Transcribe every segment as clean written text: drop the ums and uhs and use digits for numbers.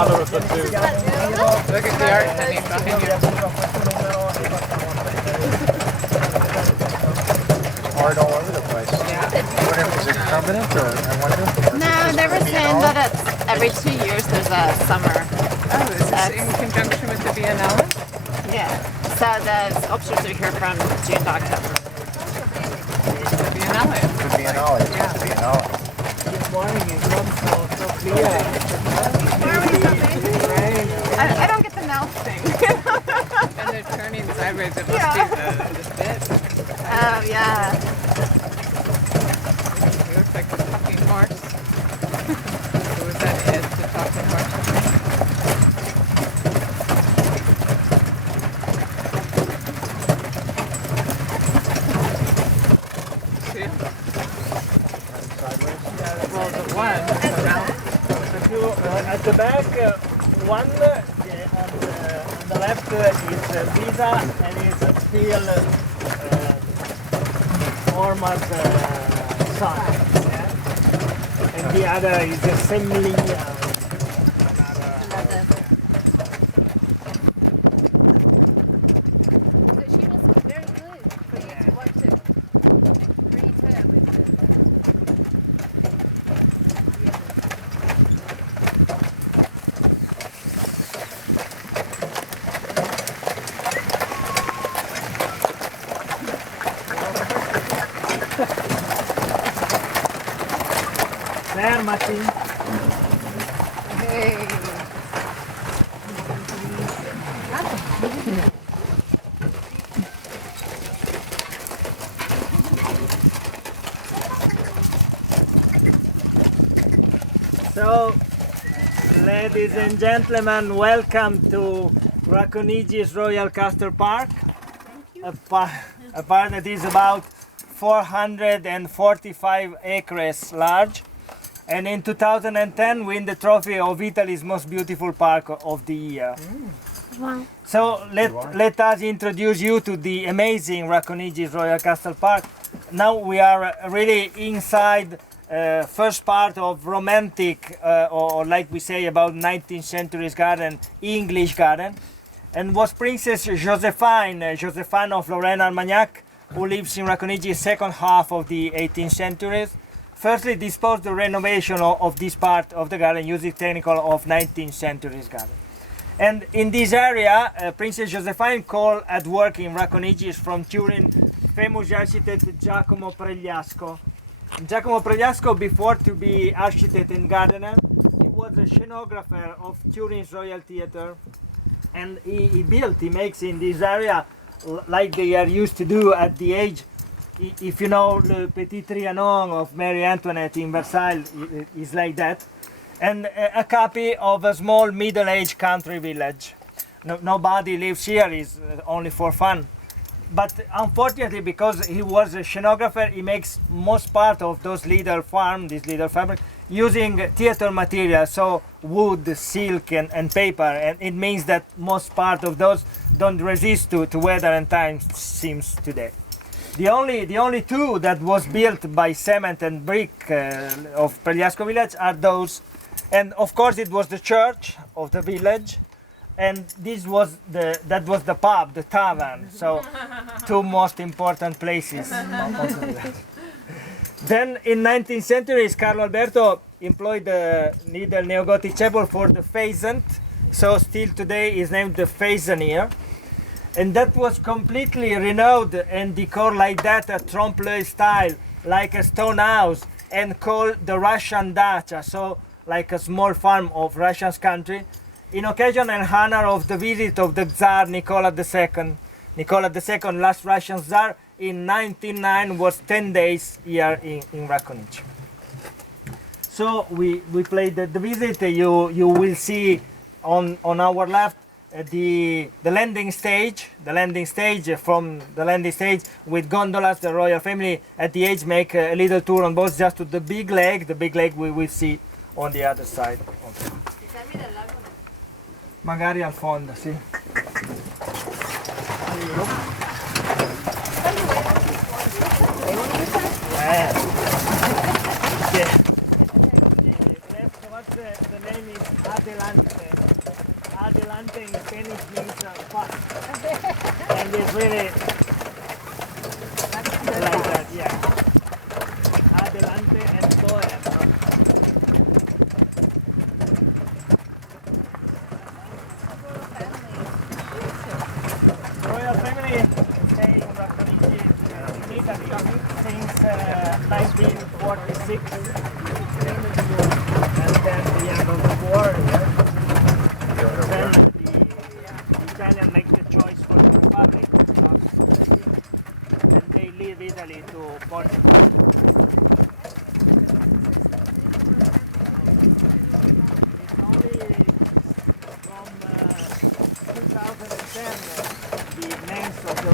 color of the two. Look at the art hanging behind you. Art all over the place. Yeah. What is it, permanent or I wonder? No, they were saying that it's every 2 years there's a summer. Oh, is this in conjunction with the Biennale? Yeah. So the sculptures are here from June to October. The Biennale. The Biennale. Yeah. The Biennale. This morning is not so clear. I don't get the mouth thing. And they're turning sideways. It must be the bit. Oh, yeah. It looks like the talking horse. Who was that? Ed, the talking horse? Two. Well, the one is around. At the back, one on the left is Visa and is a steel format sign. Yeah? And the other is a assembly. There, Martin. So, ladies and gentlemen, welcome to Racconigi's Royal Castle Park. A park that is about 445 acres large. And in 2010 win the trophy of Italy's most beautiful park of the year. Wow. So let us introduce you to the amazing Racconigi's Royal Castle Park. Now we are really inside first part of romantic or like we say about 19th century's garden, English garden. And was Princess Josephine of Lorraine-Armagnac, who lives in Racconigi's second half of the 18th century. Firstly, disposed the renovation of this part of the garden using technical of 19th century's garden. And in this area, Princess Josephine called at work in Racconigi's from Turin, famous architect Giacomo Pregliasco. Giacomo Pregliasco, before to be architect and gardener, he was a scenographer of Turin's Royal Theatre. And he makes in this area like they are used to do at the age. If you know the Petit Trianon of Marie Antoinette in Versailles, is like that. And a copy of a small middle-aged country village. Nobody lives here, it's only for fun. But unfortunately, because he was a scenographer, he makes most part of those little farm, this little fabric, using theater material, so wood, silk and paper. And it means that most part of those don't resist to weather and time seems today. The only two that was built by cement and brick of Pregliasco village are those, and of course it was the church of the village, and this was that was the pub, the tavern. So two most important places of the village. Then in 19th century, Carlo Alberto employed the needle neo-Gothic chapel for the pheasant, so still today is named the Faisaneer. And that was completely renowned and decorated like that, a trompe-l'oeil style, like a stone house, and called the Russian dacha, so like a small farm of Russian's country, in occasion and honor of the visit of the Tsar Nicola II. Nicola II, last Russian Tsar, in 1909 was 10 days here in Racconigi. So we played the visit. You will see on our left the landing stage. From the landing stage with gondolas, the royal family at the edge make a little tour on boats just to the big lake. The big lake we will see on the other side. Magari al fondo, sì. The name is Adelante. And then the end of the war, yeah. Then the Italian make the choice for the Republic because they leave Italy to Portugal. It's only from 2010 the names of the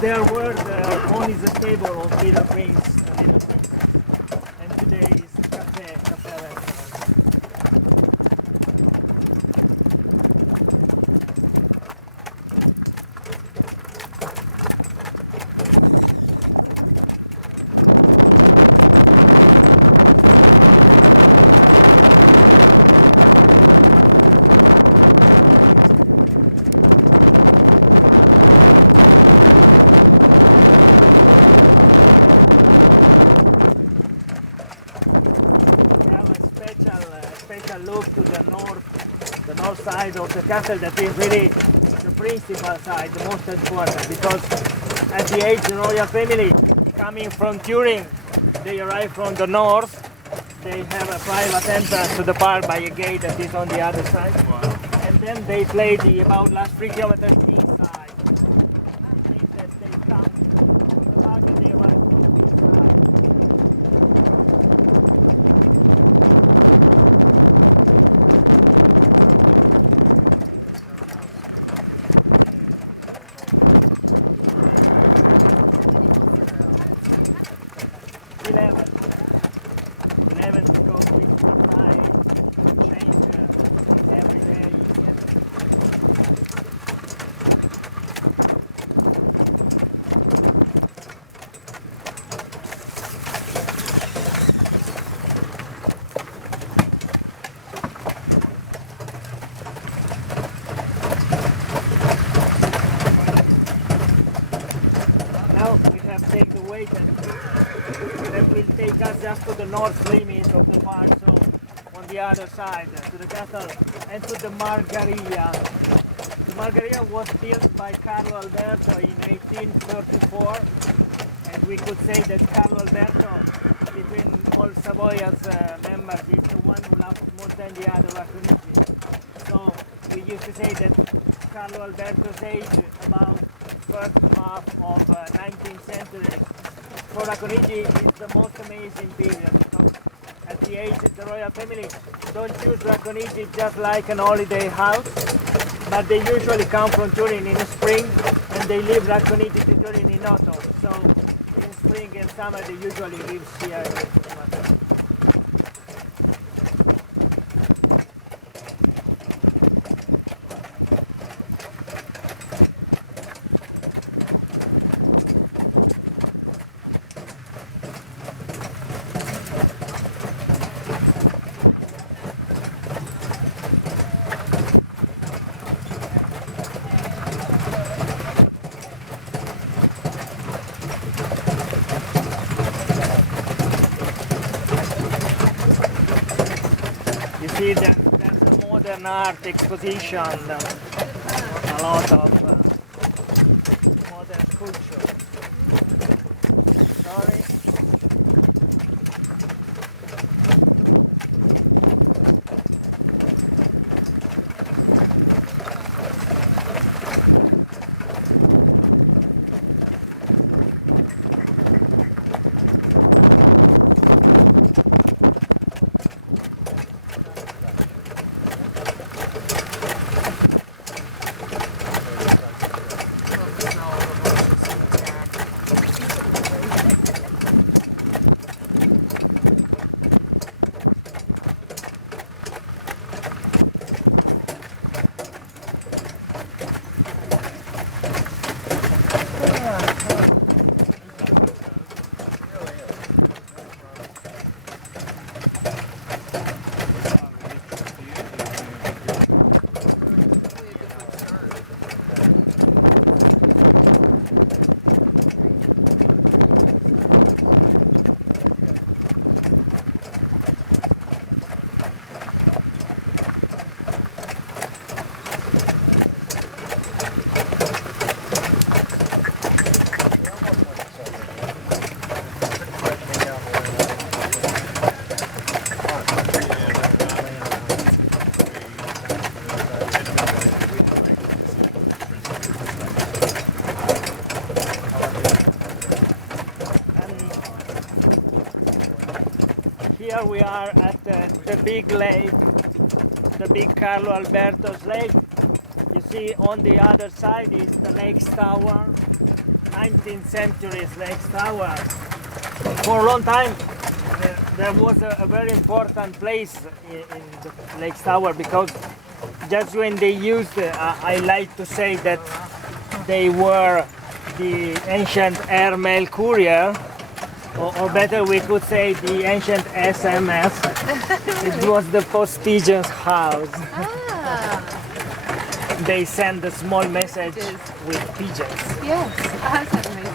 there were the ponies a table of Villa Prince and today is cafe restaurant. Side of the castle that is really the principal side, the most important, because at the age the royal family coming from Turin, they arrive from the north, they have a private entrance to the park by a gate that is on the other side, and then they play the about last 3 kilometers inside. They come to the park and they arrive from the other side to the castle and to the Margheria. The Margheria was built by Carlo Alberto in 1834, and we could say that Carlo Alberto, between all Savoy's members, is the one who loves more than the other Racconigi. So we used to say that Carlo Alberto's age, about first half of 19th century, for Racconigi is the most amazing period, because at the age of the royal family don't choose Racconigi just like an holiday house, but they usually come from Turin in spring and they leave Racconigi to Turin in autumn. So in spring and summer they usually live here. There's a modern art exposition, a lot of modern sculpture. Sorry. tower. For a long time, there was a very important place in the Lake Tower because just when they used, I like to say that they were the ancient airmail courier, or better we could say the ancient SMS. It was the postigian's house. They send a small message with pigeons. Yes, that's amazing.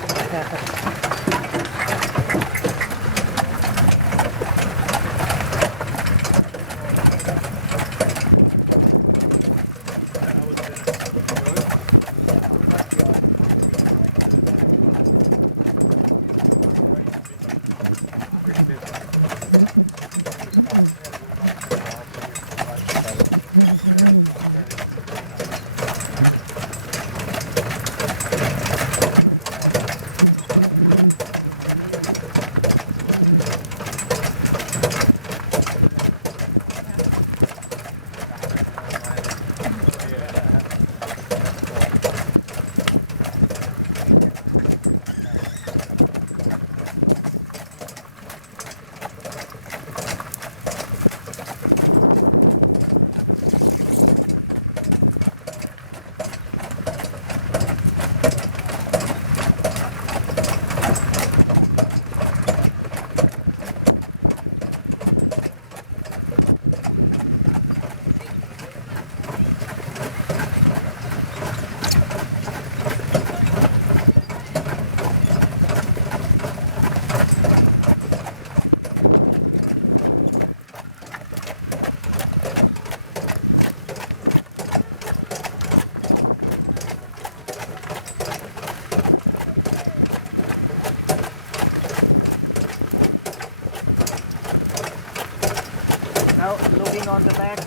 Now, looking on the back,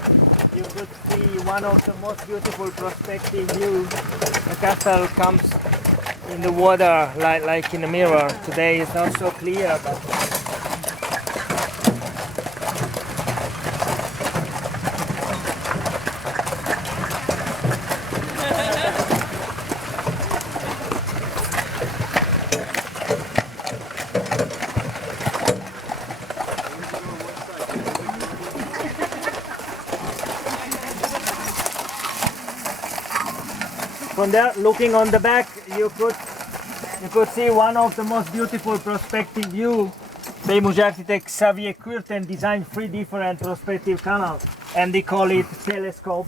you could see one of the most beautiful prospective views. The castle comes in the water like in a mirror. Today it's not so clear, but from there, looking on the back, you could see one of the most beautiful prospective view. Famous architect Xavier Curtin designed 3 different prospective canals, and they call it telescope.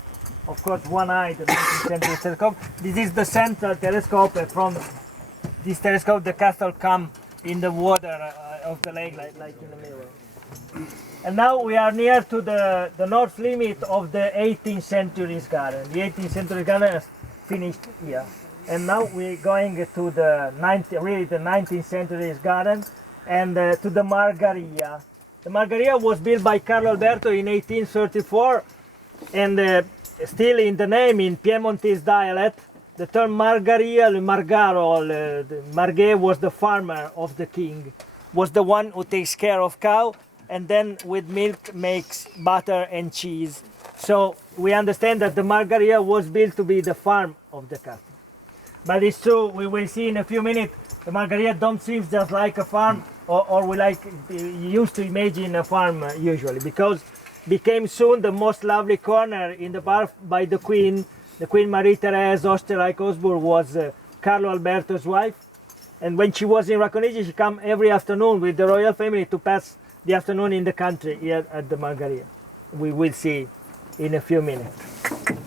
Of course, one-eyed telescope. This is the central telescope, and from this telescope, the castle come in the water of the lake, like in the mirror. And now we are near to the north limit of the 18th century's garden. The 18th century garden is finished here, and now we're going to the 19th century's garden and to the Margheria. The Margheria was built by Carlo Alberto in 1834, and still in the name, in Piemontese dialect, the term Margheria, le Margaro, the Marghe was the farmer of the king, was the one who takes care of cow, and then with milk makes butter and cheese. So we understand that the Margheria was built to be the farm of the castle. But it's true, we will see in a few minutes, the Margheria don't seem just like a farm, or we like used to imagine a farm usually, because became soon the most lovely corner in the bar by the Queen. The Queen Marie-Thérèse Österreich-Habsburg was Carlo Alberto's wife, and when she was in Racconigi, she came every afternoon with the royal family to pass the afternoon in the country here at the Margheria. We will see in a few minutes.